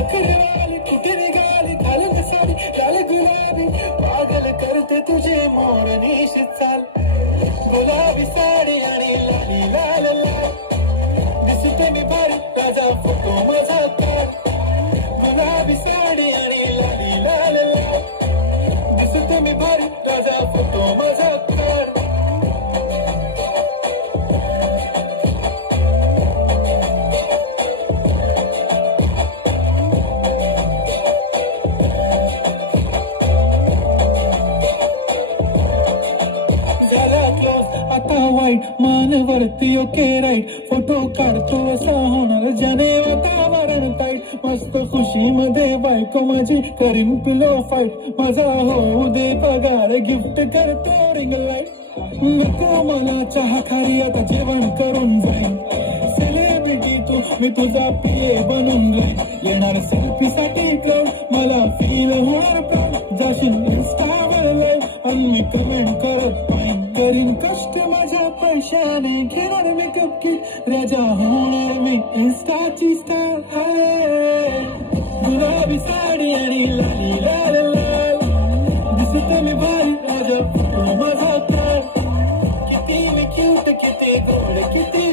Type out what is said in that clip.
नखरेवाली कुठे निघाली घालून साडी लाल गुलाबी पागल करते तुझे मोरनीशी चाल गुलाबी साडी आणि लाली लाल लाल दिसते मी भारी ताजा फोटो माझा काढ गुलाबी साडी आणि लाली लाल लाल दिसते मी भारी ताजा फोटो माझा काढ आता वाईट मानवरती ओके राईट फोटो काढतो असा होणार ज्याने वातावरण टाईट मस्त खुशी मध्ये बायको माझी करीन पिलो फाईट माझा होऊ दे पगार गिफ्ट करतो रिंग लाईट नको मला चहा खारी आता जेवण करून जाईन सेलिब्रिटी तू मी तुझा पिये बनून जाईन येणार सेल्फी साठी क्राऊड मला फील होणार प्राऊड जाशील इंस्टावर लाईव्ह आणि मी कमेंट करत पाहिजे करीन कष्ट माझ्या पैशाने घेणार मेकअप किट राजा होणार मी इंस्टाची स्टार हाय गुलाबी साडी आणि लाली लाल लाल दिसते मी भारी राजा फोटो माझा काढ किती मी क्यूट किती गोड किती